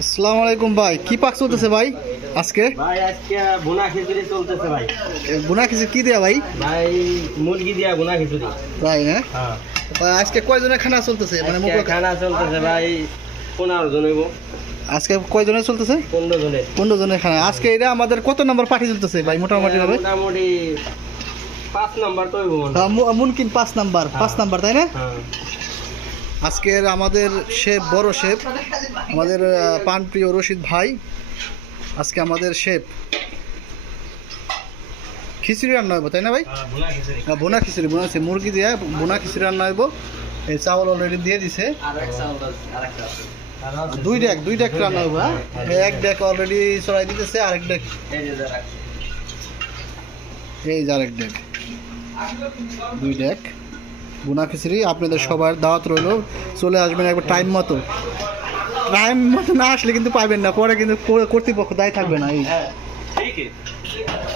আসসালামু আলাইকুম ভাই, কি পাক চলতেছে ভাই আজকে? ভাই আজকে ভুনা খিচুড়ি চলতেছে ভাই। ভুনা খিচুড়ি কি দেয়া ভাই? ভাই মুরগি দিয়া ভুনা খিচুড়ি। ভাই হ্যাঁ, হ্যাঁ আজকে কয়জনের খানা চলতেছে? মানে আজকে খানা চলতেছে ভাই 15 জন হইব। আজকে কয়জনের চলতেছে? 15 জনের। 15 জনের খানা। আজকে এটা আমাদের কত নাম্বার পার্টি চলতেছে ভাই মোটামুটি ভাবে? মোটামুটি 5 নাম্বার তো হইব মনে হয়। মুমকিন 5 নাম্বার, 5 নাম্বার তাই না? হ্যাঁ আজকের আমাদের শেফ, বড় শেফ আমাদের প্রাণপ্রিয় রশিদ ভাই আজকে আমাদের শেফ। খিচুড়ি রান্না হইব তাই না ভাই? ভুনা খিচুড়ি। বোনা খিচুড়ি, বোনা খিচুড়ি, মুরগি দিয়ে বোনা খিচুড়ি রান্না হইব। এই চাউল অলরেডি দিয়ে দিছে। দুই ডেক রান্না হইব। হ্যাঁ, এক ডেক অলরেডি চড়াই দিতেছে, আরেক ডেক এই যে আরেক ডেক, 2 ডেক বোনা খিচুড়ি। আপনাদের সবার দাওয়াত রইল, চলে আসবেন একবার টাইম মতো। টাইম মতো না আসলে কিন্তু পাবেন না, পরে কিন্তু কর্তৃপক্ষ দায়ী থাকবে না। এই ঠিক আছে।